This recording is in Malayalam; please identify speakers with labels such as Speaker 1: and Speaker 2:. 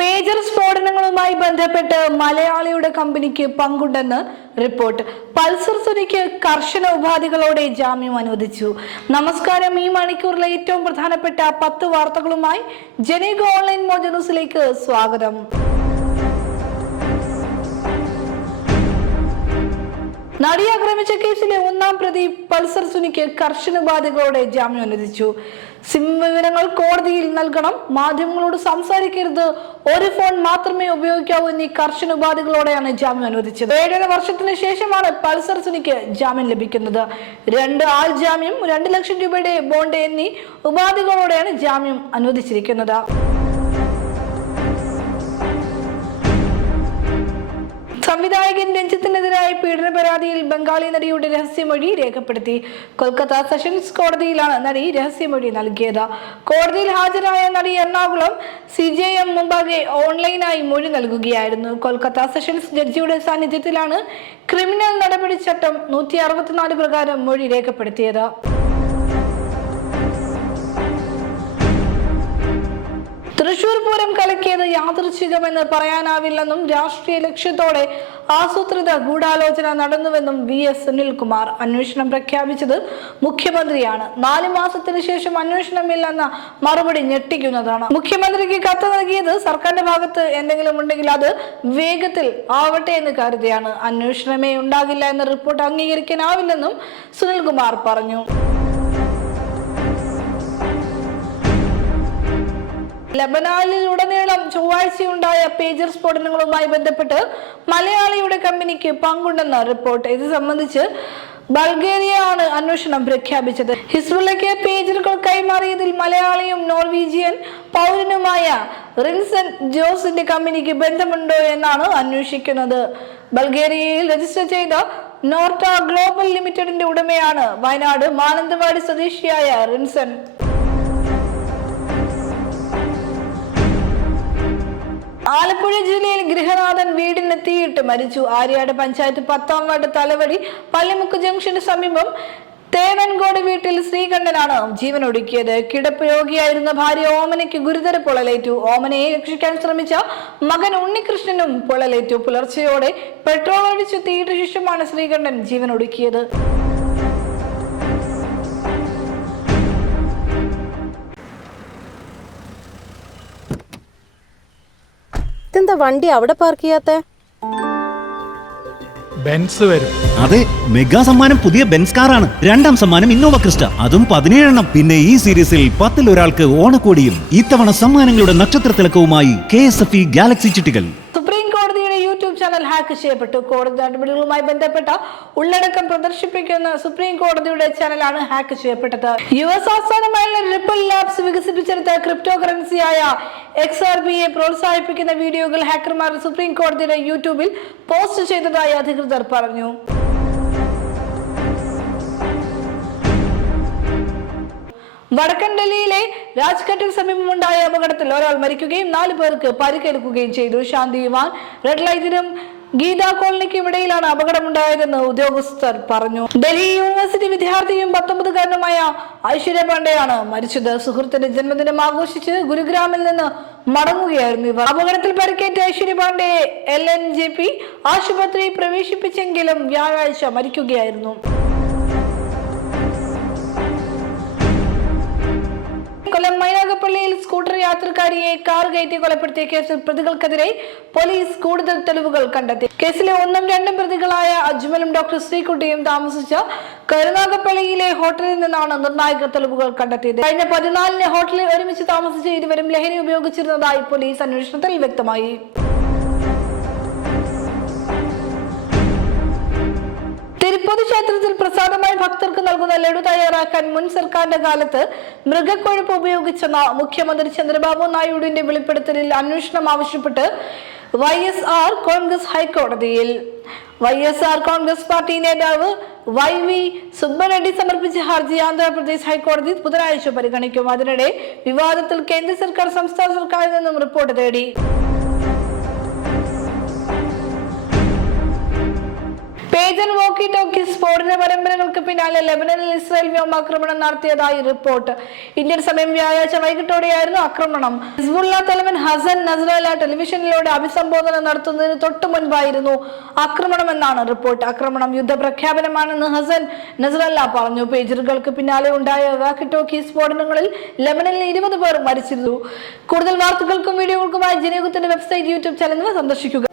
Speaker 1: പേജർ സ്ഫോടനങ്ങളുമായി ബന്ധപ്പെട്ട് മലയാളിയുടെ കമ്പനിക്ക് പങ്കുണ്ടെന്ന് റിപ്പോർട്ട്. പൾസർ സുനിക്ക് കർശന ഉപാധികളോടെ ജാമ്യം അനുവദിച്ചു. നമസ്കാരം. ഈ മണിക്കൂറിലെ ഏറ്റവും പ്രധാനപ്പെട്ട പത്ത് വാർത്തകളുമായി ജനീക ഓൺലൈൻ മോജ ന്യൂസിലേക്ക് സ്വാഗതം. നടി ആക്രമിച്ച കേസിലെ ഒന്നാം പ്രതി പൾസർ സുനിക്ക് കർശന ബാധകളോടെ ജാമ്യം അനുവദിച്ചു. സിം വിവരങ്ങൾ കോടതിയിൽ നൽകണം. മാധ്യമങ്ങളോട് സംസാരിക്കരുത്. ഒരു ഫോൺ മാത്രമേ ഉപയോഗിക്കാവൂ എന്നീ കർശന ഉപാധികളോടെയാണ് ജാമ്യം അനുവദിച്ചത്. ഏഴര വർഷത്തിന് ശേഷമാണ് പൾസർ സുനിക്ക് ജാമ്യം ലഭിക്കുന്നത്. രണ്ട് ആൾ ജാമ്യം രണ്ട് ലക്ഷം രൂപയുടെ ബോണ്ട് എന്നീ ഉപാധികളോടെയാണ് ജാമ്യം അനുവദിച്ചിരിക്കുന്നത്. സംവിധായകൻ രഞ്ജിത്തിനെതിരായ പീഡന പരാതിയിൽ ബംഗാളി നടിയുടെ രഹസ്യമൊഴി രേഖപ്പെടുത്തി. കൊൽക്കത്ത സെഷൻസ് കോടതിയിലാണ് നടി രഹസ്യമൊഴി നൽകിയത്. കോടതിയിൽ ഹാജരായ നടി എറണാകുളം സി ജെ എം മുമ്പാകെ ഓൺലൈനായി മൊഴി നൽകുകയായിരുന്നു. കൊൽക്കത്ത സെഷൻസ് ജഡ്ജിയുടെ സാന്നിധ്യത്തിലാണ് ക്രിമിനൽ നടപടി ചട്ടം നൂറ്റി അറുപത്തിനാല് പ്രകാരം മൊഴി രേഖപ്പെടുത്തിയത്. തൃശൂർ പൂരം കലക്കിയത് യാദൃച്ഛികമെന്ന് പറയാനാവില്ലെന്നും രാഷ്ട്രീയ ലക്ഷ്യത്തോടെ ആസൂത്രിത ഗൂഢാലോചന നടന്നുവെന്നും വി എസ് സുനിൽകുമാർ അന്വേഷണം പ്രഖ്യാപിച്ചത് മുഖ്യമന്ത്രിയാണ്. നാല് മാസത്തിന് ശേഷം അന്വേഷണമില്ലെന്ന മറുപടി ഞെട്ടിക്കുന്നതാണ്. മുഖ്യമന്ത്രിക്ക് കത്ത് നൽകിയത് സർക്കാരിന്റെ ഭാഗത്ത് എന്തെങ്കിലും ഉണ്ടെങ്കിൽ അത് വേഗത്തിൽ ആവട്ടെ എന്ന് കരുതിയാണ്. അന്വേഷണമേ ഉണ്ടാകില്ല എന്ന റിപ്പോർട്ട് അംഗീകരിക്കാനാവില്ലെന്നും സുനിൽകുമാർ പറഞ്ഞു. ലബനാനിലുടനീളം ചൊവ്വാഴ്ചയുണ്ടായ പേജർ സ്ഫോടനങ്ങളുമായി ബന്ധപ്പെട്ട് മലയാളിയുടെ കമ്പനിക്ക് പങ്കുണ്ടെന്ന റിപ്പോർട്ട്. ഇത് സംബന്ധിച്ച് ബൾഗേറിയ ആണ് അന്വേഷണം പ്രഖ്യാപിച്ചത്. ഹിസ്ബുള്ളയ്ക്ക് പേജറുകൾ കൈമാറിയതിൽ മലയാളിയും നോർവീജിയൻ പൗരനുമായ റിൻസൺ ജോസിന്റെ കമ്പനിക്ക് ബന്ധമുണ്ടോ എന്നാണ് അന്വേഷിക്കുന്നത്. ബൾഗേറിയയിൽ രജിസ്റ്റർ ചെയ്ത നോർട്ട ഗ്ലോബൽ ലിമിറ്റഡിന്റെ ഉടമയാണ് വയനാട് മാനന്തവാടി സ്വദേശിയായ റിൻസൺ. ആലപ്പുഴ ജില്ലയിൽ ഗൃഹനാഥൻ വീടിന് തീയിട്ട് മരിച്ചു. ആര്യാട് പഞ്ചായത്ത് പത്താം വാർഡ് തലവടി പള്ളിമുക്ക് ജംഗ്ഷന് സമീപം തേവൻകോട് വീട്ടിൽ ശ്രീകണ്ഠനാണ് ജീവൻ ഒടുക്കിയത് കിടപ്പ് രോഗിയായിരുന്ന ഭാര്യ ഓമനയ്ക്ക് ഗുരുതര പൊളലേറ്റു ഓമനയെ രക്ഷിക്കാൻ ശ്രമിച്ച മകൻ ഉണ്ണികൃഷ്ണനും പൊള്ളലേറ്റു. പുലർച്ചയോടെ പെട്രോൾ ഒഴിച്ചു തീയിട്ട ശേഷമാണ് ശ്രീകണ്ഠൻ ജീവൻ
Speaker 2: ഇതെന്താ വണ്ടി അവിടെ പാർക്ക് ചെയ്യാത്ത?
Speaker 3: ബെൻസ് വരും.
Speaker 4: അതെ മെഗാ സമ്മാനം പുതിയ ബെൻസ് കാറാണ് രണ്ടാം സമ്മാനം ഇന്നോവ ക്രിസ്റ്റ അതും പതിനേഴെണ്ണം. പിന്നെ ഈ സീരീസിൽ പത്തിൽ ഒരാൾക്ക് ഓണക്കോടിയും ഇത്തവണ സമ്മാനങ്ങളുടെ നക്ഷത്ര തിളക്കവുമായി K S F E galaxy ചിട്ടികൾ.
Speaker 1: Channel hack ചെയ്യപ്പെട്ടു. കോടതി നടപടികളുമായി ബന്ധപ്പെട്ട ഉള്ളടക്കം പ്രദർശിപ്പിക്കുന്ന സുപ്രീം കോടതിയുടെ ചാനലാണ് ഹാക്ക് ചെയ്യപ്പെട്ടത്. യു എസ് ആസ്ഥാനമായുള്ള റിപ്പിൾ ലാബ്സ് വികസിപ്പിച്ചെടുത്ത ക്രിപ്റ്റോ കറൻസിയായ എക്സ് ആർ ബിയെ പ്രോത്സാഹിപ്പിക്കുന്ന വീഡിയോകൾ ഹാക്കർമാർ സുപ്രീം കോടതിയുടെ യൂട്യൂബിൽ പോസ്റ്റ് ചെയ്തതായി അധികൃതർ പറഞ്ഞു. വടക്കൻ ഡൽഹിയിലെ രാജ്ഘട്ടിൽ സമീപമുണ്ടായ അപകടത്തിൽ ഒരാൾ മരിക്കുകയും നാല് പേർക്ക് പരിക്കേൽക്കുകയും ചെയ്തു. ശാന്തി വാൻ റെഡ് ലൈറ്റിനും ഗീതാ കോളനിക്കും ഇടയിലാണ് അപകടമുണ്ടായതെന്ന് ഉദ്യോഗസ്ഥർ പറഞ്ഞു. ഡൽഹി യൂണിവേഴ്സിറ്റി വിദ്യാർത്ഥിയും പത്തൊമ്പതുകാരനുമായ ഐശ്വര്യ പാണ്ഡെയാണ് മരിച്ചത്. സുഹൃത്തിന്റെ ജന്മദിനം ആഘോഷിച്ച് ഗുരുഗ്രാമിൽ നിന്ന് മടങ്ങുകയായിരുന്നു ഇവർ. അപകടത്തിൽ പരിക്കേറ്റ ഐശ്വര്യ പാണ്ഡെയെ എൽ എൻ ജെ പി ആശുപത്രിയിൽ പ്രവേശിപ്പിച്ചെങ്കിലും വ്യാഴാഴ്ച മരിക്കുകയായിരുന്നു. യാത്രക്കാരിയെ കാർ കയറ്റി കൊലപ്പെടുത്തിയ കേസിൽ പ്രതികൾക്കെതിരെ പോലീസ് കൂടുതൽ തെളിവുകൾ കണ്ടെത്തി. കേസിലെ ഒന്നും രണ്ടും പ്രതികളായ അജ്മലും ഡോക്ടർ ശ്രീകുട്ടിയും താമസിച്ച കരുനാഗപ്പള്ളിയിലെ ഹോട്ടലിൽ നിന്നാണ് നിർണായക തെളിവുകൾ കണ്ടെത്തിയത്. കഴിഞ്ഞ പതിനാലിന് ഹോട്ടലിൽ ഒരുമിച്ച് താമസിച്ച ഇരുവരും ലഹരി ഉപയോഗിച്ചിരുന്നതായി പോലീസ് അന്വേഷണത്തിൽ വ്യക്തമായി. തിരുപ്പതി ക്ഷേത്രത്തിൽ പ്രസാദമായി ഭക്തർക്ക് നൽകുന്ന ലഡു തയ്യാറാക്കാൻ മുൻ സർക്കാരിന്റെ കാലത്ത് മൃഗക്കൊഴുപ്പ് ഉപയോഗിച്ചെന്ന മുഖ്യമന്ത്രി ചന്ദ്രബാബു നായിഡുവിന്റെ വെളിപ്പെടുത്തലിൽ അന്വേഷണം ആവശ്യപ്പെട്ട് വൈ എസ് ആർ കോൺഗ്രസ് ഹൈക്കോടതിയിൽ. Y S R Congress party നേതാവ് വൈ വി സുബ്ബറെഡ്ഡി സമർപ്പിച്ച ഹർജി ആന്ധ്രാപ്രദേശ് ഹൈക്കോടതി ബുധനാഴ്ച പരിഗണിക്കും. അതിനിടെ വിവാദത്തിൽ കേന്ദ്ര സർക്കാർ സംസ്ഥാന സർക്കാരിൽ നിന്നും റിപ്പോർട്ട് തേടി. പേജൻ വോക്കി ടോക്കി സ്ഫോടന പരമ്പരകൾക്ക് പിന്നാലെ ലെബനനിൽ ഇസ്രായേൽ വ്യോമാക്രമണം നടത്തിയതായി റിപ്പോർട്ട് ഇന്ത്യൻ സമയം വ്യാഴാഴ്ച വൈകിട്ടോടെയായിരുന്നു ആക്രമണം. ഹിസ്ബുള്ള തലവൻ ഹസൻ നസ്രല ടെലിവിഷനിലൂടെ അഭിസംബോധന നടത്തുന്നതിന് തൊട്ടു മുൻപായിരുന്നു ആക്രമണമെന്നാണ് റിപ്പോർട്ട് ആക്രമണം യുദ്ധപ്രഖ്യാപനമാണെന്ന് ഹസൻ നസ്രല്ല പറഞ്ഞു. പേജറുകൾക്ക് പിന്നാലെ ഉണ്ടായ വാക്കി ടോക്കി സ്ഫോടനങ്ങളിൽ ലെബനനിൽ ഇരുപത് പേർ മരിച്ചിരുന്നു. കൂടുതൽ വാർത്തകൾക്കും വീഡിയോകൾക്കുമായി ജനയുഗത്തിന്റെ വെബ്സൈറ്റ് യൂട്യൂബ് ചാനൽ സന്ദർശിക്കുക.